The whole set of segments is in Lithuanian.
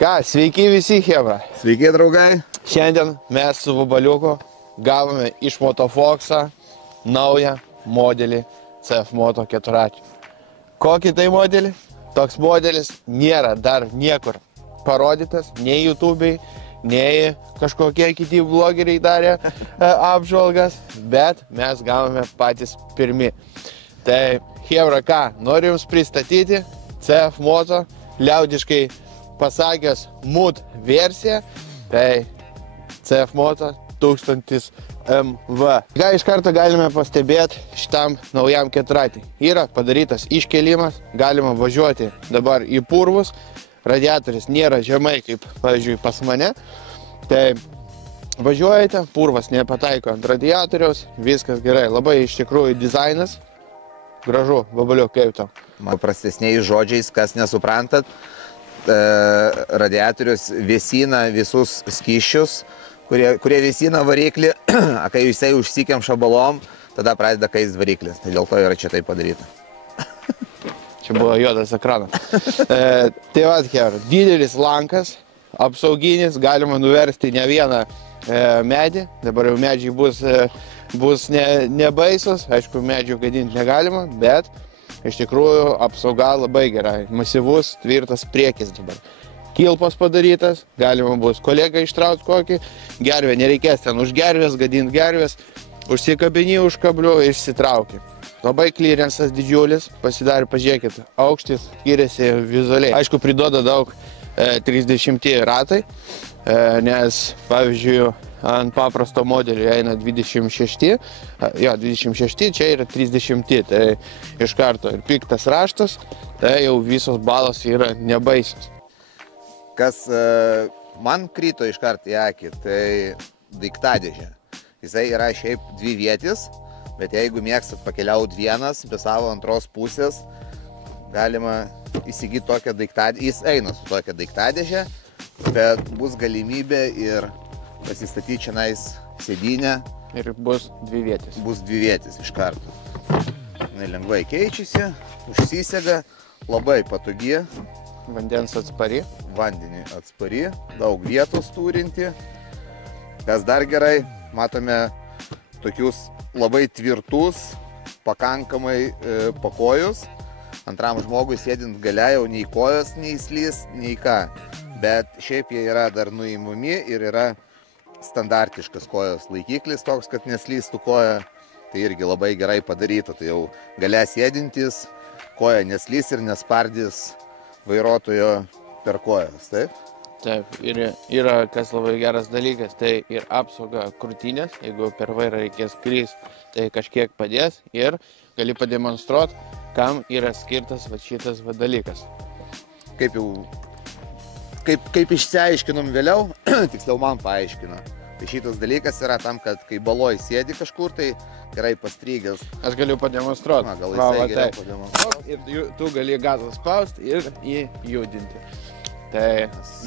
Ką, sveiki visi, chebra. Sveiki, draugai. Šiandien mes su Vabaliuku gavome iš Motofox'ą naują modelį CF Moto 4. Kokį tai modelį? Toks modelis nėra dar niekur parodytas, nei YouTube'ai, nei kažkokie kiti blogeriai darė apžvalgas, bet mes gavome patys pirmi. Tai, chebra, ką, noriu jums pristatyti CF Moto, liaudiškai pasakęs MUD versiją, tai CF Moto 1000 MV. Ką iš karto galime pastebėti šitam naujam keturratį. Yra padarytas iškėlimas, galima važiuoti dabar į purvus, radiatorius nėra žemai kaip, pavyzdžiui, pas mane. Tai važiuojate, purvas nepataiko ant radiatoriaus, viskas gerai. Labai iš tikrųjų dizainas. Gražu, Vabaliuk, kaip tau? Paprastesniais žodžiais, kas nesuprantat, radiatorius vėsina visus skysčius, kurie vėsina variklį, kai jisai užsikemša balom, tada pradeda kaist variklis. Tai dėl to yra čia taip padaryta. Čia buvo juodas ekranas. Tai va, chebra, didelis lankas, apsauginis, galima nuversti ne vieną medį. Dabar jau medžiai bus nebaisus, aišku, medžių gadinti negalima, bet iš tikrųjų apsauga labai gerai, masyvus, tvirtas priekis dabar. Kilpas padarytas, galima bus kolegą ištrauti kokį, gervę nereikės ten už gervės, gadinti gervės, užsikabini už kablių ir išsitrauki. Labai klirensas didžiulis, pasidarė, pažiūrėkit, aukštis skiriasi vizualiai. Aišku, priduoda daug 30 ratai, nes, pavyzdžiui, ant paprasto modelio eina 26, jo, 26, čia yra 30, tai iš karto ir piktas raštas, tai jau visos balos yra nebaisios. Kas man krito iš karto į akį, tai daiktadėžė. Jisai yra šiaip dvivietis, bet jeigu mėgstat pakeliauti vienas, be savo antros pusės, galima įsigyti tokią daiktadėžę. Jis eina su tokia daiktadėžė, bet bus galimybė ir pasistatyti čionais sėdynę. Ir bus dvivietis. Bus dvivietis iš karto. Jis lengvai keičiasi, užsisega, labai patogi. Vandens atspari. Vandenį atspari, daug vietos turinti. Kas dar gerai, matome tokius labai tvirtus, pakankamai pakojus. Antram žmogui sėdint gale jau nei kojos neįslys, nei ką. Bet šiaip jie yra dar nuimami ir yra standartiškas kojos laikiklis toks, kad neslystų koja. Tai irgi labai gerai padaryta. Tai jau gale sėdintis, koja neslys ir nespardys vairuotojo per kojas, taip? Taip, ir yra kas labai geras dalykas, tai ir apsauga krūtinės, jeigu per vairą reikės krist, tai kažkiek padės ir gali pademonstruoti, kam yra skirtas va šitas va dalykas. Kaip išsiaiškinom vėliau, tiksliau man paaiškino. Tai šitas dalykas yra tam, kad kai baloj sėdi kažkur, tai gerai pastrygęs. Aš galiu pademonstruoti. Na, gal jisai geriau pademonstruoti. Ir tu gali gazą spausti ir įjudinti. Tai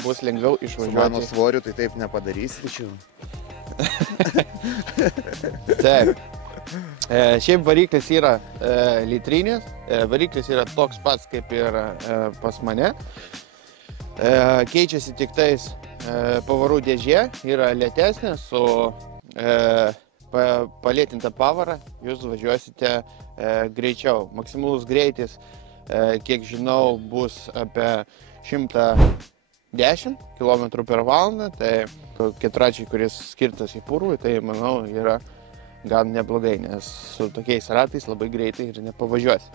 bus lengviau išvažiuoti. Su mano svoriu tai taip nepadarysi. Taip. Šiaip variklis yra litrinis, variklis yra toks pats kaip ir pas mane. Keičiasi tik tais pavarų dėžė, yra lėtesnė su palėtinta pavara, jūs važiuosite greičiau. Maksimalus greitis, kiek žinau, bus apie 110 km/h, tai keturračiai, kuris skirtas į purvų, tai manau yra gan neblogai, nes su tokiais ratais labai greitai ir nepavažiuosi.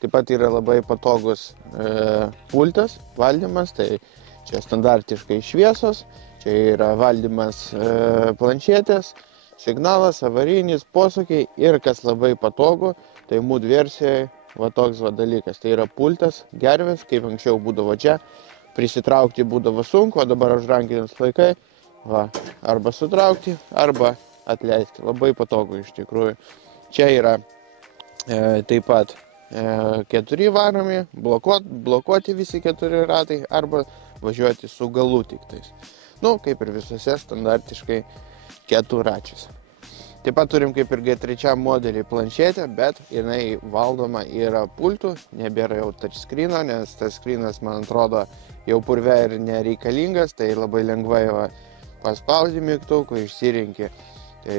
Taip pat yra labai patogus pultas, valdymas, tai čia standartiškai šviesos, čia yra valdymas planšetės, signalas, avarinis, posūkiai ir kas labai patogu, tai MUD versijoje va toks va dalykas. Tai yra pultas, gervės, kaip anksčiau būdavo čia, prisitraukti būdavo sunku, o dabar už rankinės laikai, va, arba sutraukti, arba atleisti. Labai patogu iš tikrųjų. Čia yra taip pat 4 varomi, blokuoti visi 4 ratai, arba važiuoti su galu tik tais. Nu, kaip ir visose standartiškai keturračiuose. Taip pat turim kaip ir G3 modelį planšetę, bet jinai valdoma yra pultų, nebėra jau touchscreeno, nes touchscreenas, man atrodo, jau purve ir nereikalingas, tai labai lengvai paspaudi mygtukų, išsirinki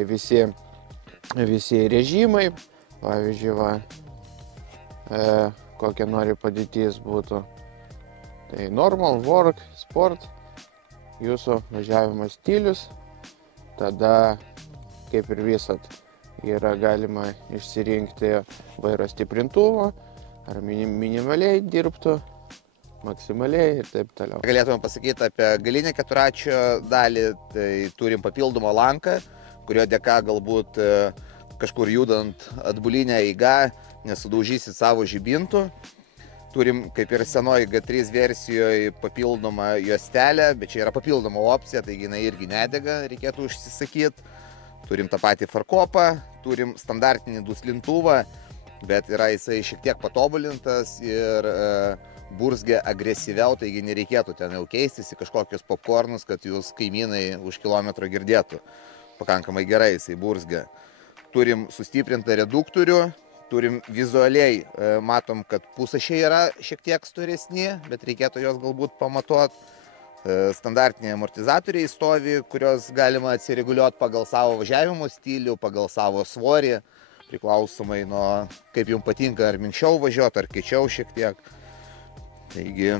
visi režimai, pavyzdžiui, kokia nori padėtis būtų. Tai normal, work, sport, jūsų važiavimo stilius, tada kaip ir visat yra galima išsirinkti vairo stiprintuvą, ar minimaliai dirbtų, maksimaliai ir taip toliau. Galėtume pasakyti apie galinę keturračio dalį, tai turim papildomą lanką, kurio dėka galbūt kažkur judant atbulinę eigą nesudaužysit savo žibintų. Turim, kaip ir senoji G3 versijoje, papildomą juostelę, bet čia yra papildoma opcija, taigi jinai irgi nedega, reikėtų užsisakyti. Turim tą patį farkopą, turim standartinį duslintuvą, bet yra jisai šiek tiek patobulintas ir burzgia agresyviau, taigi nereikėtų ten jau keistis į kažkokius popcornus, kad jūs kaimynai už kilometro girdėtų. Pakankamai gerai jisai burzgia. Turim sustiprintą reduktorių. Turim vizualiai, matom, kad pusašiai yra šiek tiek storesni, bet reikėtų jos galbūt pamatuoti. Standartiniai amortizatoriai stovi, kurios galima atsireguliuoti pagal savo važiavimo stilių, pagal savo svorį, priklausomai nuo kaip jums patinka, ar minkščiau važiuoti, ar kiečiau šiek tiek. Taigi,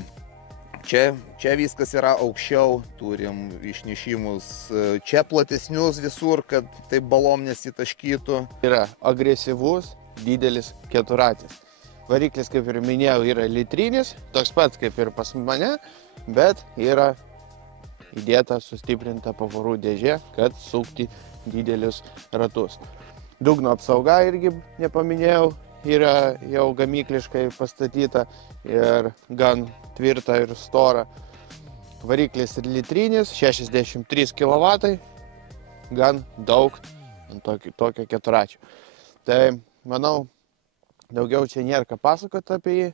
čia viskas yra aukščiau, turim išnešimus čia platesnius visur, kad taip balom nesitaškytų. Yra agresyvus, didelis keturratis. Variklis, kaip ir minėjau, yra litrinis, toks pats kaip ir pas mane, bet yra įdėta sustiprinta pavarų dėžė, kad sukti didelius ratus. Dugno apsauga irgi nepaminėjau, yra jau gamykliškai pastatyta ir gan tvirta ir stora. Variklis litrinis, 63 kW, gan daug ant tokio keturračio. Tai manau, daugiau čia nėra ką pasakoti apie jį,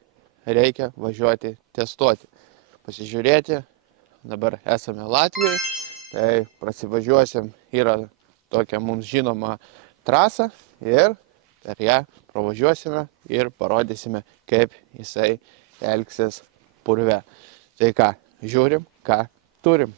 reikia važiuoti testuoti, pasižiūrėti. Dabar esame Latvijoje, tai prasivažiuosim, yra tokia mums žinoma trasa ir per ją pravažiuosime ir parodysime, kaip jisai elgsis purve. Tai ką, žiūrim, ką turim.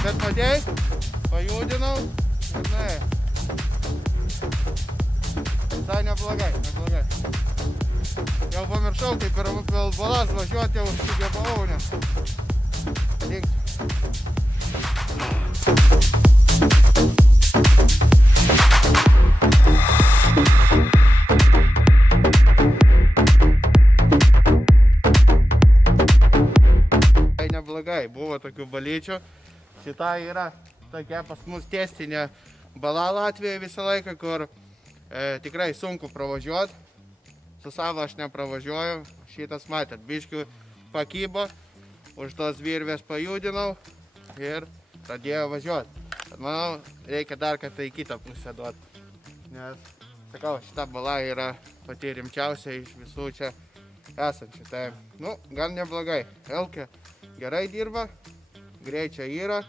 Bet matėjai, pajudinau ir nuėjau. Visai neblogai. Jau pamiršau, kaip per balas važiuoti jau sugebavau, nes dingti. Neblogai, buvo tokių balyčių. Šita yra tokia pas mus testinė bala Latvijoje visą laiką, kur tikrai sunku pravažiuoti. Su savo aš nepravažiuoju. Šitas matėt, biškių pakybo, už tos virvės pajudinau ir pradėjau važiuoti. Bet manau, reikia dar kartą į kitą pusę duoti. Nes, sakau, šita bala yra pati rimčiausia iš visų čia esančių. Tai, gan neblogai. Elkė gerai dirba, greičio yra,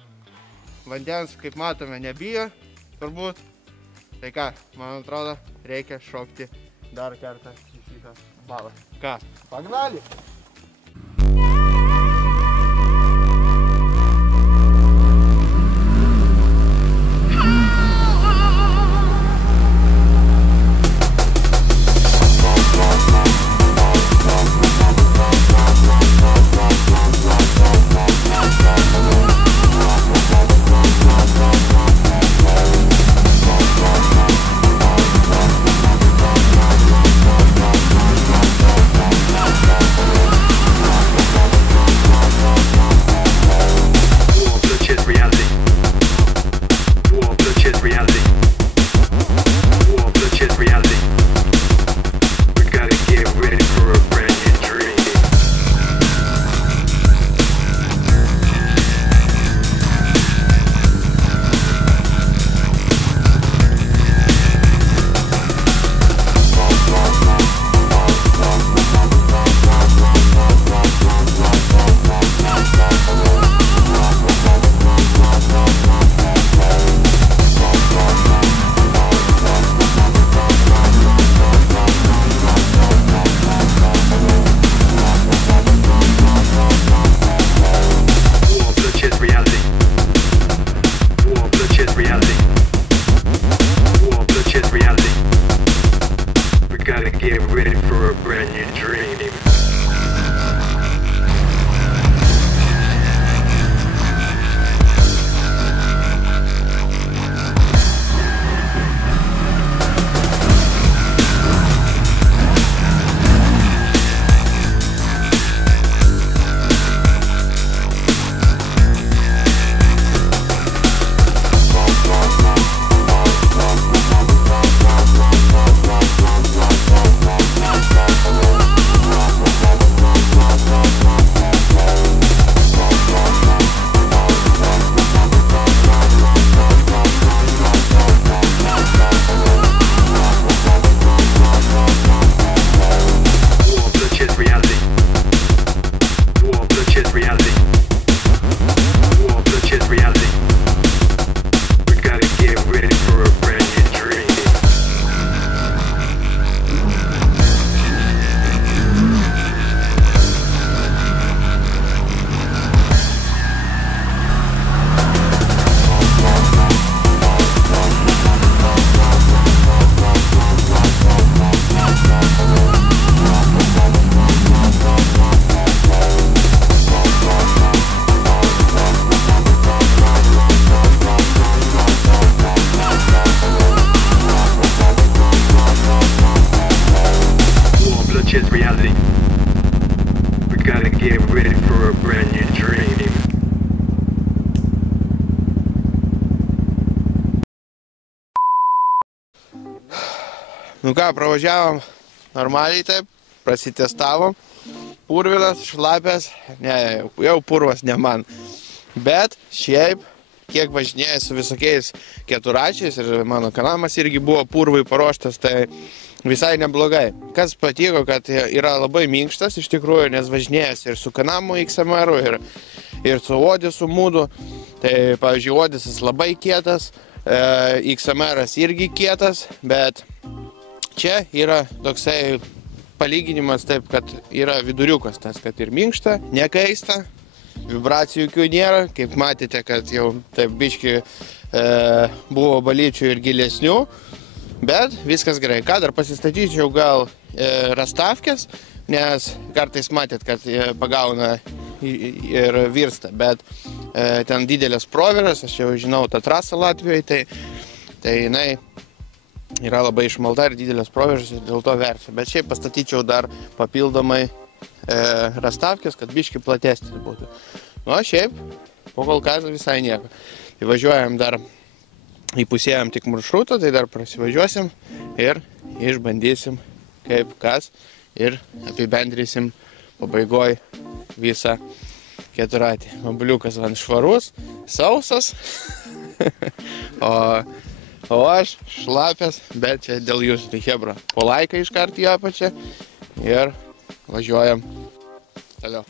vandens, kaip matome, nebijo, turbūt. Tai ką, man atrodo, reikia šokti dar kartą į šitą balą. Ką, pagaliai? Nu ką, pravažiavom normaliai taip, prasitestavom. Purvinas, šlapės, ne, jau purvas ne man. Bet šiaip, kiek važinėjai su visokiais keturačiais ir mano kanamas irgi buvo purvai paruoštas, tai visai neblogai. Kas patiko, kad yra labai minkštas iš tikrųjų, nes važinėjęs ir su kanamu XMR ir su Odisu mūdu. Tai, pavyzdžiui, Odisas labai kietas, XMR'as irgi kietas, bet čia yra toksai palyginimas taip, kad yra viduriukas tas, kad ir minkšta, nekaista, vibracijų jokių nėra, kaip matėte, kad jau taip biški buvo balyčių ir gilesnių, bet viskas gerai. Ką dar pasistatyčiau gal rastavkės, nes kartais matėt, kad pagauna ir virsta, bet ten didelės proveras, aš jau žinau tą trasą Latvijoje, tai jinai yra labai išmalta ir didelės proveržas ir dėl to verčia. Bet šiaip pastatyčiau dar papildomai rastavkės, kad biški platesnis būtų. Nu, šiaip, po kol kas visai nieko. Tai važiuojam dar, įpusėjom tik maršrutą, tai dar prasivažiuosim ir išbandysim kaip kas ir apibendrysim pabaigoj visą keturatį. Mobiliukas ant švarus, sausas, o aš šlapęs, bet čia dėl jūsų, tai hebra. Po laiką iškart į apačią ir važiuojam toliau.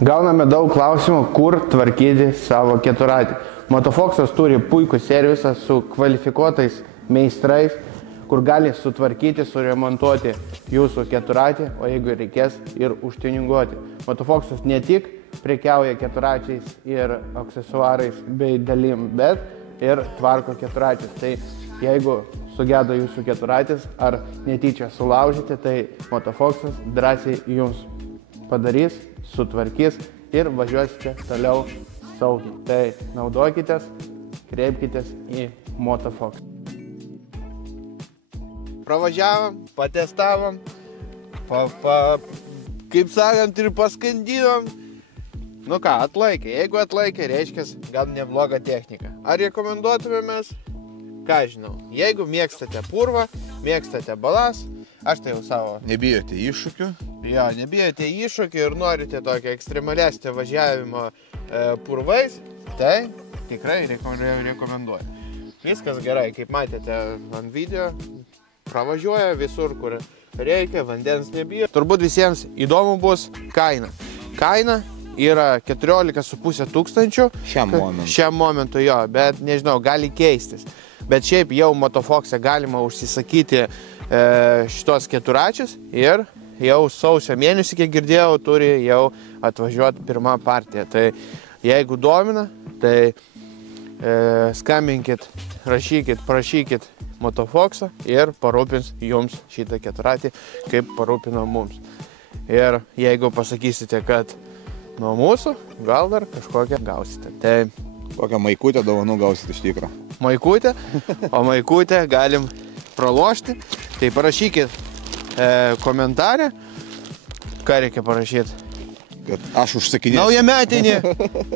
Gauname daug klausimų, kur tvarkyti savo keturatį. Motofoksas turi puikų servisą su kvalifikuotais meistrais, kur gali sutvarkyti, suremontuoti jūsų keturatį, o jeigu reikės ir užtiuninguoti. Motofoksas ne tik prekiauja keturačiais ir aksesuarais bei dalim, bet ir tvarko keturačius. Tai jeigu sugedo jūsų keturatis ar netyčia sulaužyti, tai Motofoksas drąsiai jums padarys, sutvarkys ir važiuosite toliau saugiai. Tai naudokitės, kreipkitės į Motofoks. Pravažiavom, patestavom, kaip sakant, ir paskandinom. Nu ką, atlaikė. Jeigu atlaikė, reiškia, gal neblogą techniką. Ar rekomenduotumėmės? Ką žinau. Jeigu mėgstate purvą, mėgstate balas, aš tai jau savo. Nebijote iššūkių? Jo, nebijote iššūkių ir norite tokio ekstremalesnio važiavimo purvais, tai tikrai rekomenduoju. Viskas gerai, kaip matėte ant video, pravažiuoja visur, kur reikia, vandens nebijo. Turbūt visiems įdomu bus kaina. Kaina yra 14,5 tūkstančių. Šiam momentu jo, bet nežinau, gali keistis. Bet šiaip jau Motofoks'e galima užsisakyti šitos keturačius ir jau sausio mėnesį, kiek girdėjau, turi jau atvažiuoti pirmą partiją. Tai jeigu domina, tai skambinkit, rašykit, prašykit Motofoks'ą ir parūpins jums šitą keturatį, kaip parūpino mums. Ir jeigu pasakysite, kad nuo mūsų, gal dar kažkokią gausite. Tai kokią maikutę dovanų gausite iš tikro. Maikutę, o maikutę galim pralošti. Tai parašykit komentarę, ką reikia parašyti. Kad aš užsakinėsiu.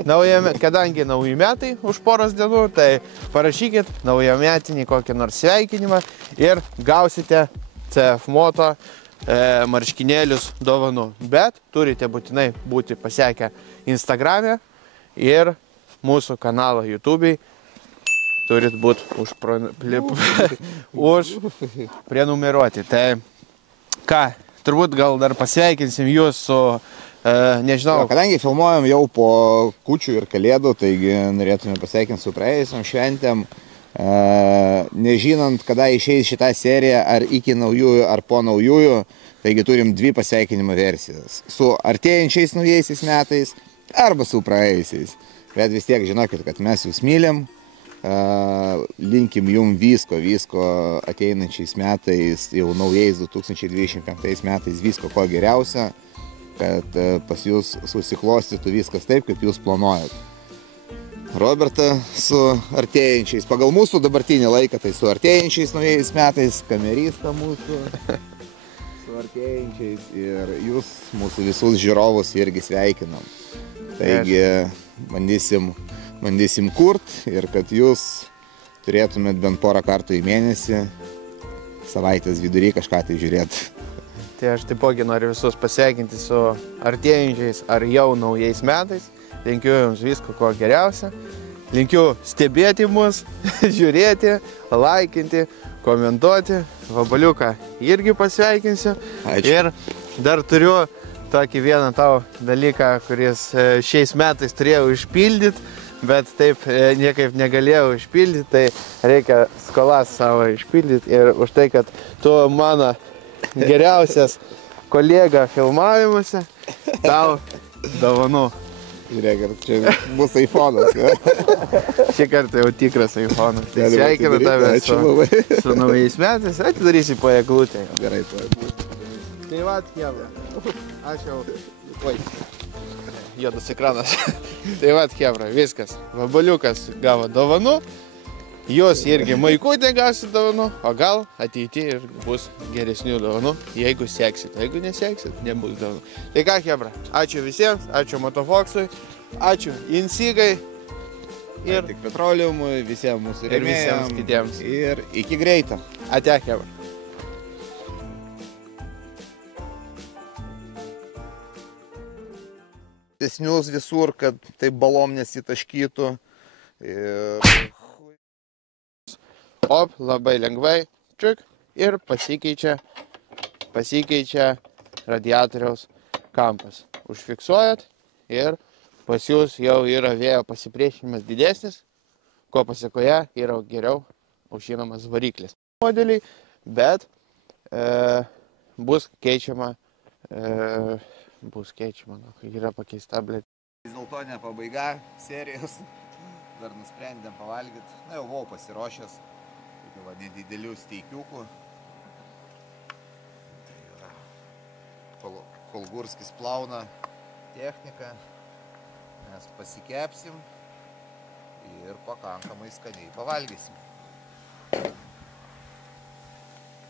Naujametinį, kadangi nauji metai už poros dienų, tai parašykit naujametinį kokį nors sveikinimą ir gausite CF Moto marškinėlius dovanų. Bet turite būtinai būti pasiekę Instagram'e ir mūsų kanalą YouTube'ai. Turit būti prenumeruoti. Tai ką, turbūt gal dar pasveikinsim jūs su, nežinau. Kadangi filmuojam jau po kūčių ir kalėdų, taigi norėtume pasveikinti su praėjusiam šventėm. Nežinant, kada išeis šitą seriją, ar iki naujųjų, ar po naujųjų, taigi turim dvi pasveikinimo versijas. Su artėjančiais naujaisiais metais arba su praėjusiais. Bet vis tiek žinokit, kad mes jūs mylim. Linkim jum visko ateinančiais metais, jau naujais 2025 metais, visko ko geriausia, kad pas jūs susiklostytų viskas taip, kaip jūs planuojat. Robertą su artėjančiais, pagal mūsų dabartinį laiką, tai su artėjančiais naujais metais, kameristą mūsų su artėjančiais ir jūs mūsų visus žiūrovus irgi sveikinam. Taigi bandysim bandysim kurt ir kad jūs turėtumėt bent porą kartų į mėnesį savaitės vidury kažką tai žiūrėti. Tai aš taipogi noriu visus pasveikinti su artėjančiais ar jau naujais metais. Linkiu jums visko ko geriausia. Linkiu stebėti mus, žiūrėti, laikinti, komentuoti. Vabaliuką irgi pasveikinsiu. Ačiū. Ir dar turiu tokį vieną tau dalyką, kuris šiais metais turėjau išpildyti, bet taip niekaip negalėjau išpildyti, tai reikia skolas savo išpildyti ir už tai, kad tu mano geriausias kolega filmavimuose, tau dovanų. Žiūrėk, ar čia bus iPhone'as. Šį kartą jau tikras iPhone'as. Tai sveikinu tave su naujais metais, atidarysi po eglutę. Gerai, po eglutę. Tai vat, Hebra, aš jau... Oi, juodas ekranas. Tai vat, Hebra, viskas. Vabaliukas gavo dovanų. Jūs irgi maikutė gausit dovanų, o gal ateityje ir bus geresnių dovanų, jeigu seksit. Jeigu neseksit, nebus dovanų. Tai ką, Hebra, ačiū visiems, ačiū Motofoxui, ačiū Insigai. Ir tik Petroleumui, visiems mūsų rėmėjams. Ir visiems kitiems. Ir iki greito. Ate, Hebra. Tesnius visur, kad taip balom nesitaškytų. Ir... Op, labai lengvai, čiuk, ir pasikeičia radiatoriaus kampas. Užfiksuojat ir pas jūs jau yra vėjo pasipriešinimas didesnis, ko pasiekoje yra geriau aušinamas variklis. Modeliai, bet bus keičiama, yra pakeista blėt. Vis dėlto ne pabaiga serijos, dar nusprendėm pavalgyti, na jau buvau pasiruošęs. Nedidelių steikiukų. Tai yra Kolgurskis plauna technika. Mes pasikepsim ir pakankamai skaniai pavalgysim.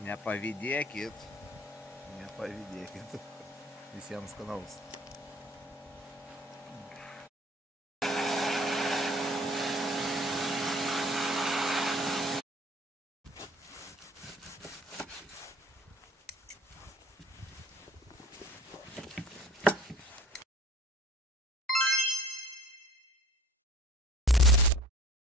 Nepavydėkit. Visiems skanaus.